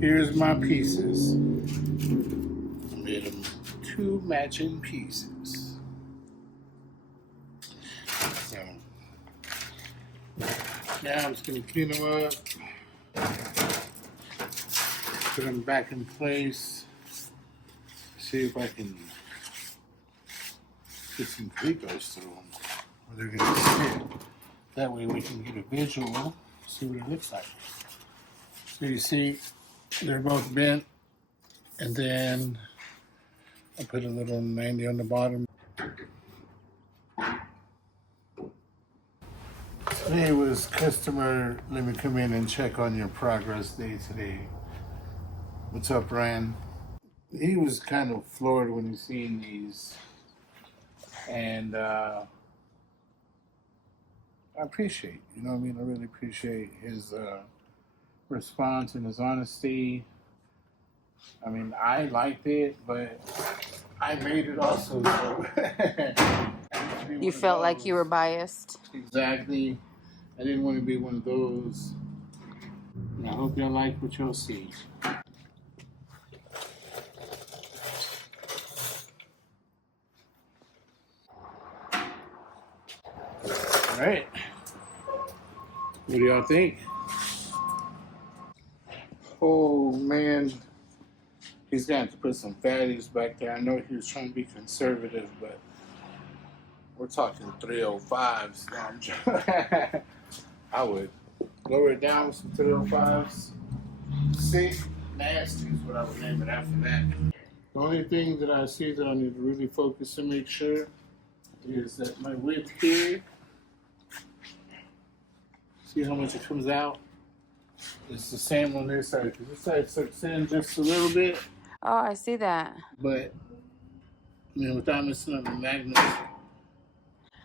Here's my pieces. I made them 2 matching pieces. So now I'm just gonna clean them up, put them back in place, see if I can get some glucose through them where they're gonna sit. That way we can get a visual, see what it looks like. So you see, they're both bent, and then I put a little 90 on the bottom. Today was customer, let me come in and check on your progress day today. What's up, Ryan? He was kind of floored when he seen these, and I appreciate, you know what I mean? I really appreciate his response and his honesty. I mean, I liked it, but I made it also. So you felt like you were biased? Exactly. I didn't want to be one of those. And I hope y'all like what y'all see. All right. What do y'all think? Oh man, he's going to put some fatties back there. I know he was trying to be conservative, but we're talking 305s now. I would lower it down with some 305s. Sick, nasty is what I would name it after that. The only thing that I see that I need to really focus and make sure is that my width here, see how much it comes out? It's the same on this side, because this side sucks in just a little bit. Oh, I see that. But, without messing up the magnets.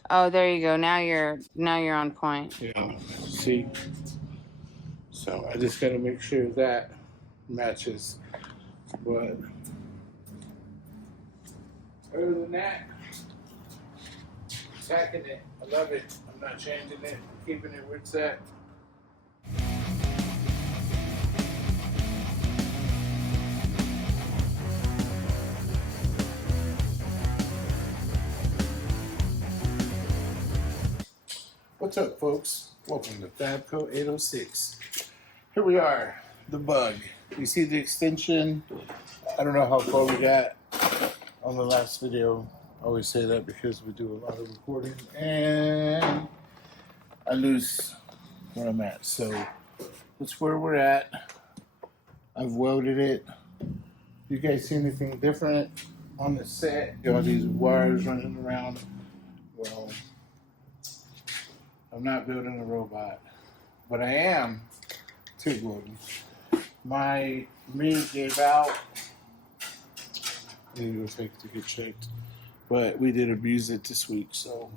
Oh, there you go. Now you're on point. Yeah, see? So I just got to make sure that matches. But other than that, attacking it. I love it. I'm not changing it. I'm keeping it where it's at. What's up, folks? Welcome to Fabco 806. Here we are, the bug. You see the extension? I don't know how far we got on the last video. I always say that because we do a lot of recording and I lose where I'm at. So that's where we're at. I've welded it. You guys see anything different on the set? All these wires running around. Well, I'm not building a robot, but I am TIG welding. My MIG gave out. I need to go take it to get checked. But we did abuse it this week, so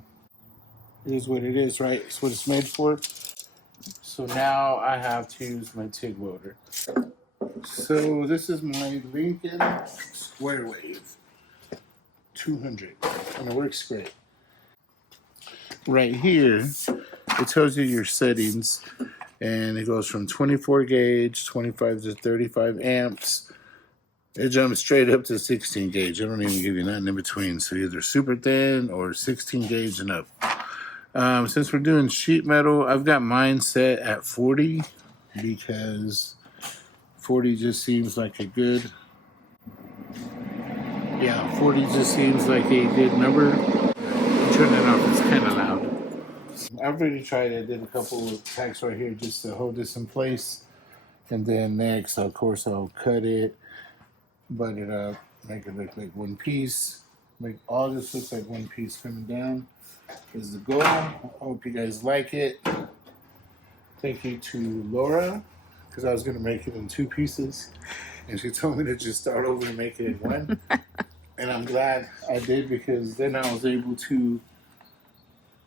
it is what it is, right? It's what it's made for. So now I have to use my TIG welder. So this is my Lincoln Square Wave 200, and it works great. Right here, it tells you your settings, and it goes from 24 gauge, 25 to 35 amps. It jumps straight up to 16 gauge. I don't even give you nothing in between. So either super thin or 16 gauge and up. Since we're doing sheet metal, I've got mine set at 40 because 40 just seems like a good, 40 just seems like a good number. Turn it off, it's kind of loud. I've already tried it. I did a couple of tacks right here just to hold this in place. And then next, of course, I'll cut it, butt it up, make it look like one piece. Make all this look like one piece coming down is the goal. I hope you guys like it. Thank you to Laura, because I was going to make it in 2 pieces. And she told me to just start over and make it in 1. And I'm glad I did, because then I was able to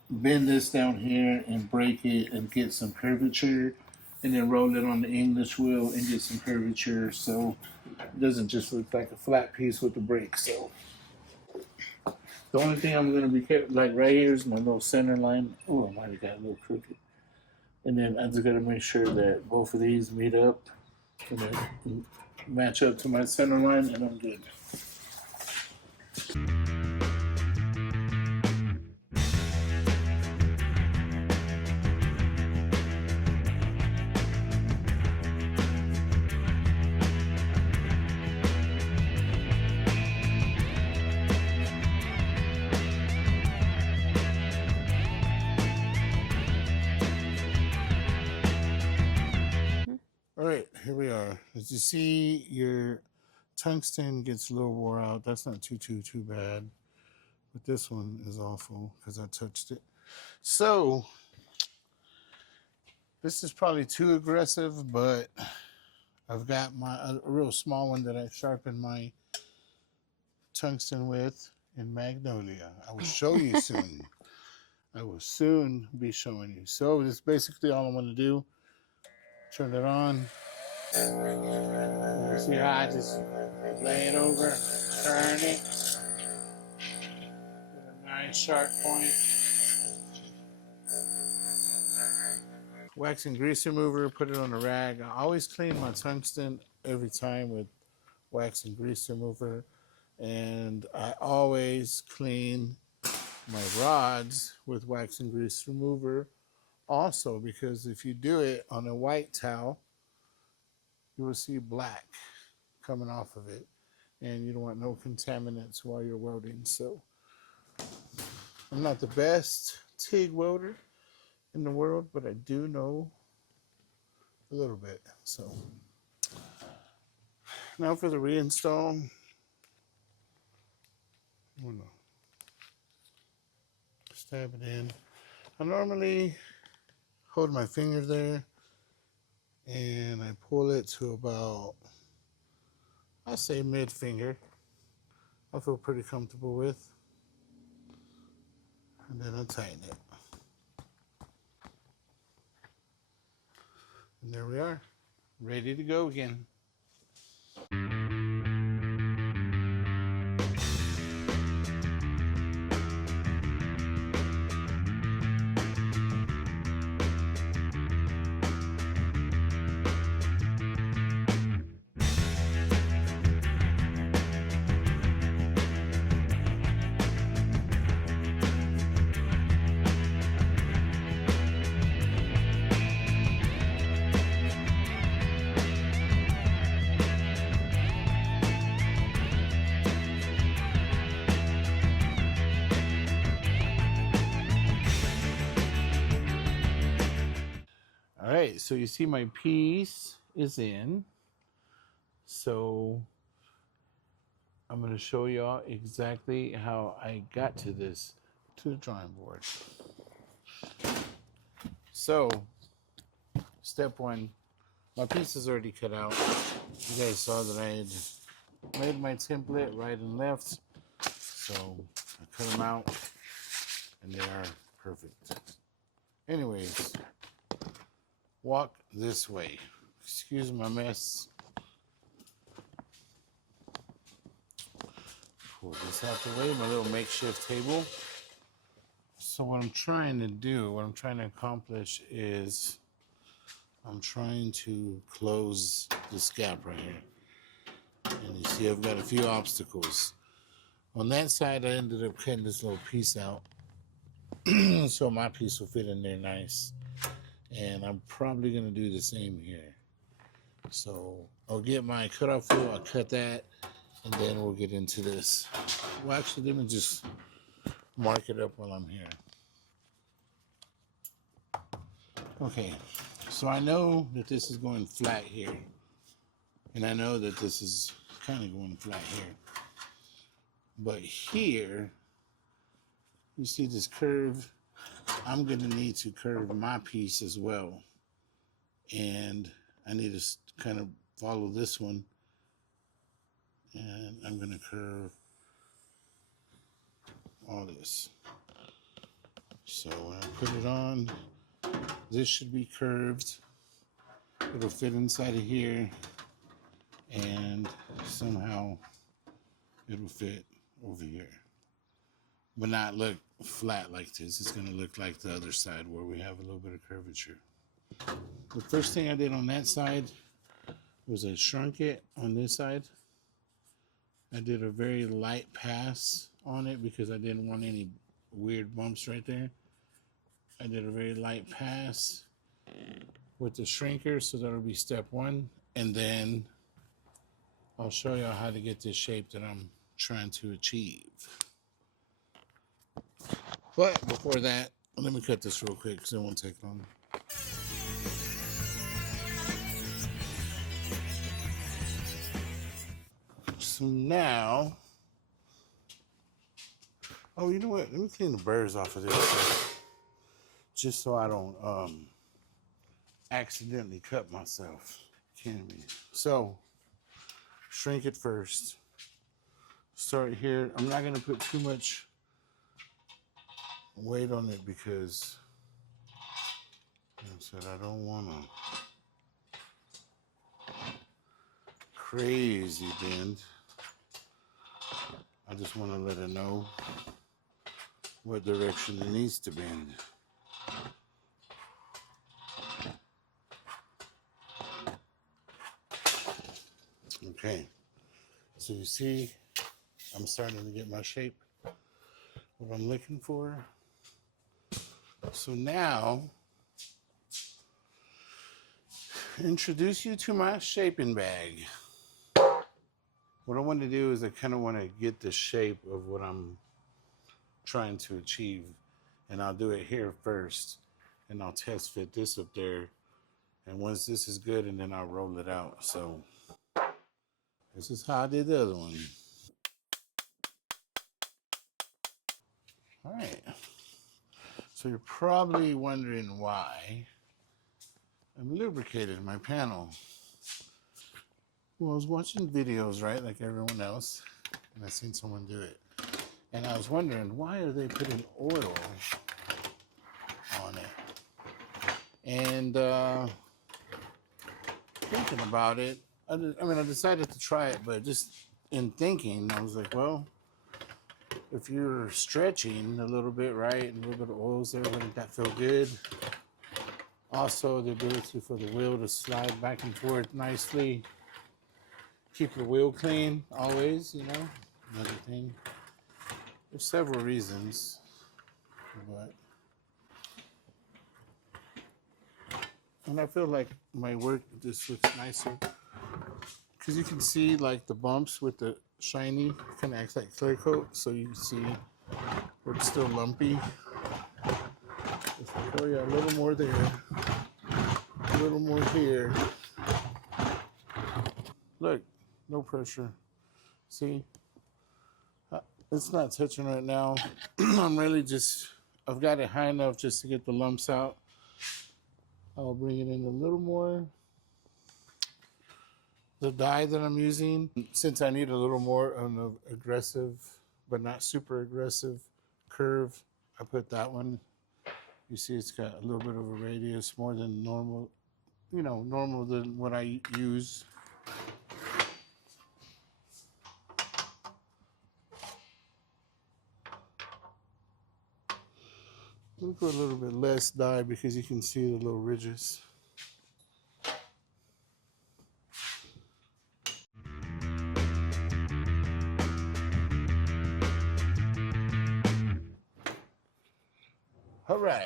bend this down here and break it and get some curvature, and then roll it on the English wheel and get some curvature, so it doesn't just look like a flat piece with the break. So the only thing I'm going to be kept, like right here is my little center line. Oh, I might have got a little crooked. And then I just got to make sure that both of these meet up Gonna match up to my center line and I'm good. All right, here we are. As you see, your tungsten gets a little wore out. That's not too bad. But this one is awful because I touched it. So this is probably too aggressive, but I've got a real small one that I sharpen my tungsten with in Magnolia. I will show you soon. I will soon be showing you. So this is basically all I want to do. Turn it on. You see how I just lay it over, turn it, with a nice sharp point. Wax and grease remover, put it on a rag. I always clean my tungsten every time with wax and grease remover. And I always clean my rods with wax and grease remover also, because if you do it on a white towel, you will see black coming off of it. And you don't want no contaminants while you're welding. So I'm not the best TIG welder in the world, but I do know a little bit. So now for the reinstall. I'm gonna stab it in. I normally hold my finger there and I pull it to about, I say mid finger. I feel pretty comfortable with. And then I tighten it. And there we are, ready to go again. All right, so you see my piece is in. So I'm going to show y'all exactly how I got to this, to the drawing board. So, step one, my piece is already cut out. You guys saw that I had made my template right and left. So I cut them out and they are perfect. Anyways, walk this way. Excuse my mess. Pull this out the way, my little makeshift table. So what I'm trying to do, what I'm trying to accomplish is I'm trying to close this gap right here. And you see I've got a few obstacles. On that side, I ended up cutting this little piece out. So my piece will fit in there nice. And I'm probably going to do the same here. So I'll get my cutoff wheel, I'll cut that, and then we'll get into this. Well, actually, let me just mark it up while I'm here. Okay, so I know that this is going flat here. And I know that this is kind of going flat here. But here, you see this curve? I'm going to need to curve my piece as well. And I need to kind of follow this one. And I'm going to curve all this. So when I put it on, this should be curved. It'll fit inside of here. And somehow it'll fit over here. But not look flat like this. It's going to look like the other side where we have a little bit of curvature. The first thing I did on that side was I shrunk it on this side. I did a very light pass on it because I didn't want any weird bumps right there. I did a very light pass with the shrinker, so that'll be step one. And then I'll show y'all how to get this shape that I'm trying to achieve. But before that, let me cut this real quick because it won't take long. So now, oh, you know what? Let me clean the burrs off of this just so I don't accidentally cut myself. Kidding me. So, shrink it first. Start here. I'm not going to put too much weight on it because, like I said, I don't want to crazy bend. I just want to let it know what direction it needs to bend. Okay, so you see, I'm starting to get my shape, what I'm looking for. So now, introduce you to my shaping bag. What I want to do is I kind of want to get the shape of what I'm trying to achieve. And I'll do it here first. And I'll test fit this up there. And once this is good, and then I'll roll it out. So this is how I did the other one. All right. So you're probably wondering why I'm lubricating my panel. Well, I was watching videos, right, like everyone else, and I seen someone do it. And I was wondering, why are they putting oil on it? And thinking about it, I decided to try it, but just in thinking, I was like, well, if you're stretching a little bit, right, and a little bit of oil's there, wouldn't that feel good? Also, the ability for the wheel to slide back and forth nicely. Keep the wheel clean, always, you know, another thing. There's several reasons, but... And I feel like my work just looks nicer. Because you can see, like, the bumps with the shiny kind of acts like clear coat, so you can see where it's still lumpy. If I show you a little more there, a little more here. Look, no pressure. See? It's not touching right now. I'm really just, I've got it high enough just to get the lumps out. I'll bring it in a little more. The die that I'm using, since I need a little more of an aggressive, but not super aggressive curve, I put that one. You see it's got a little bit of a radius, more than normal, you know, normal than what I use. We'll go a little bit less dye because you can see the little ridges. All right,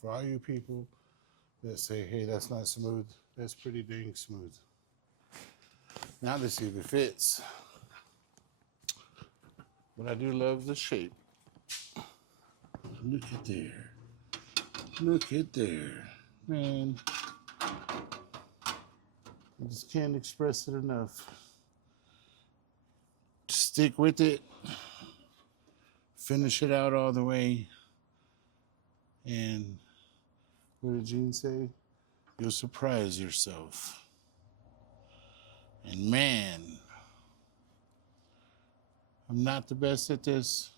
for all you people that say, hey, that's not smooth, that's pretty dang smooth. Now let's see if it fits. But I do love the shape. Look at there. Look at there. Man, I just can't express it enough. Stick with it. Finish it out all the way. And what did Gene say? You'll surprise yourself. And man, I'm not the best at this,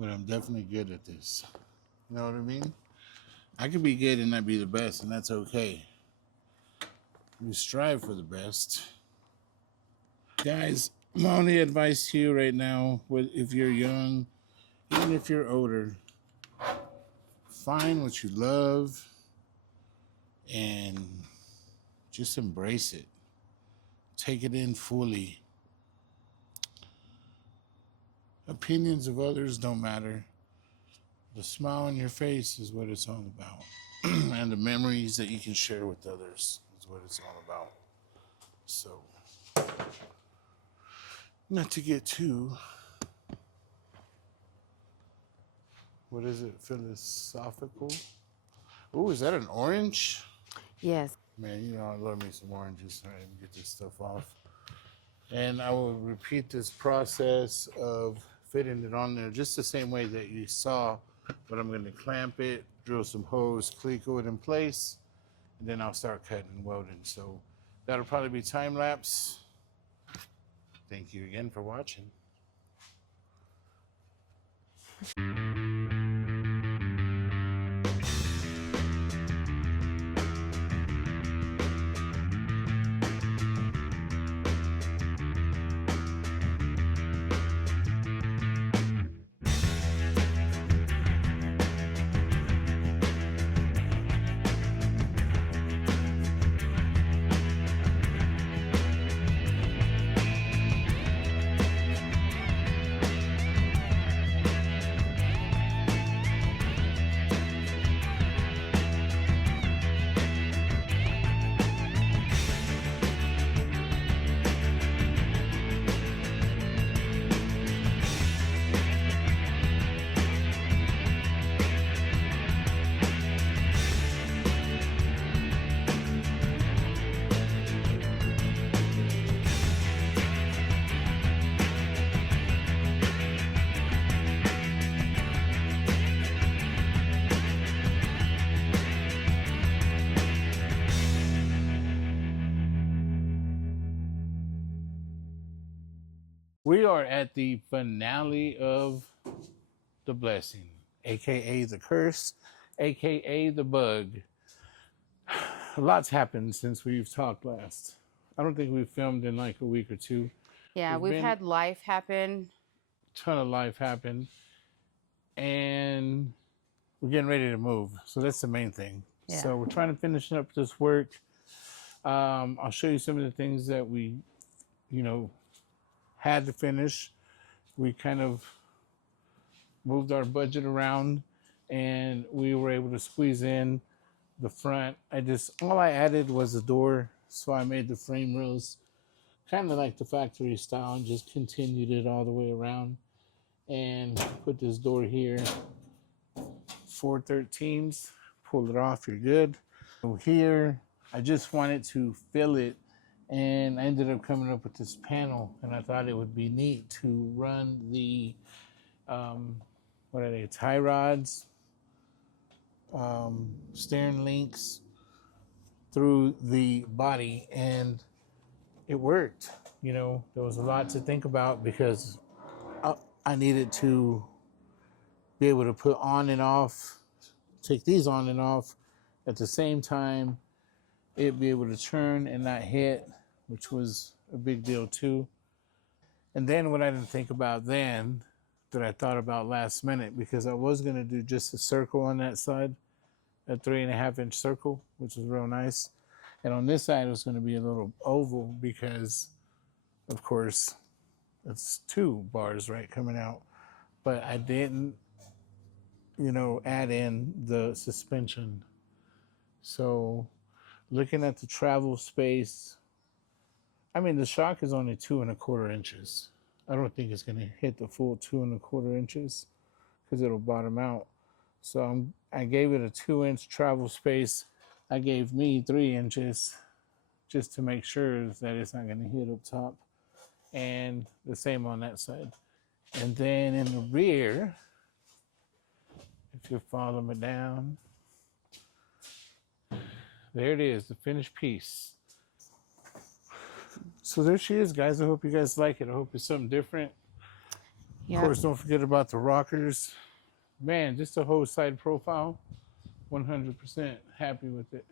but I'm definitely good at this. You know what I mean? I could be good and not be the best, and that's okay. We strive for the best. Guys, my only advice to you right now, if you're young, even if you're older, find what you love and just embrace it. take it in fully. Opinions of others don't matter. The smile on your face is what it's all about. And the memories that you can share with others is what it's all about. So, not to get too, what is it, philosophical? Oh, is that an orange? Yes. Man, you know I love me some oranges. All right, let me get this stuff off. And I will repeat this process of fitting it on there just the same way that you saw, but I'm going to clamp it, drill some holes, cleco it in place, and then I'll start cutting and welding. So that'll probably be time lapse. Thank you again for watching. We are at the finale of the blessing, aka the curse, aka the bug. A lot's happened since we've talked last. I don't think we've filmed in like a week or two. Yeah, There's we've been had life happen. a ton of life happen, and we're getting ready to move. So that's the main thing. Yeah. So we're trying to finish up this work. I'll show you some of the things that we, had to finish. We kind of moved our budget around, and we were able to squeeze in the front. All I added was a door, so I made the frame rails kind of like the factory style and just continued it all the way around and put this door here. 413s, pull it off, you're good. So here, I just wanted to fill it, and I ended up coming up with this panel, and I thought it would be neat to run the, what are they, tie rods, steering links through the body, and it worked. There was a lot to think about because I needed to be able to put on and off, take these on and off at the same time, it be able to turn and not hit, which was a big deal too. And then what I didn't think about then, that I thought about last minute, because I was going to do just a circle on that side, a 3.5-inch circle, which was real nice. And on this side, it was going to be a little oval because, of course, it's 2 bars, right, coming out. But I didn't, add in the suspension. So looking at the travel space, I mean, the shock is only 2.25 inches. I don't think it's going to hit the full 2.25 inches because it'll bottom out. So I gave it a 2-inch travel space. I gave me 3 inches just to make sure that it's not going to hit up top. And the same on that side. And then in the rear, if you follow me down, there it is, the finished piece. So there she is, guys. I hope you guys like it. I hope it's something different. Yep. Of course, don't forget about the rockers. Man, just a whole side profile. 100% happy with it.